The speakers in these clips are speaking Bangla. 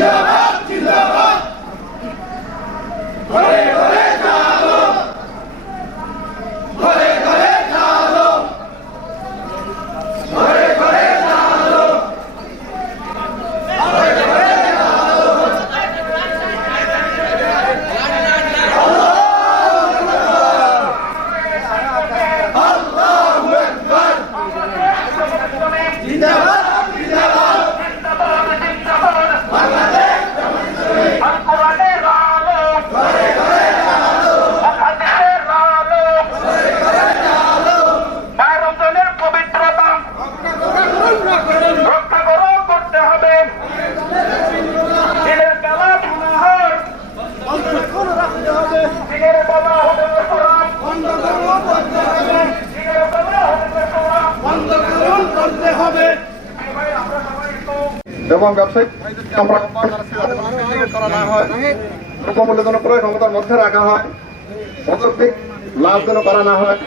Kizabat! Kizabat! Kizabat! এবং ব্যবসায়িক হয় যেন ক্রয় ক্ষমতার মধ্যে রাখা হয় অযৌক্তিক লাভ যেন করা না হয়।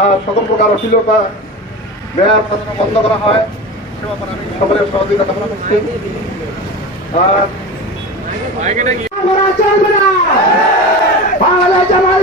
আর সকল প্রকার অশ্লীলতা, ব্যয় বন্ধ করা হয়। সকলের সহযোগিতা কামনা করছি। আর বাংলা জামাই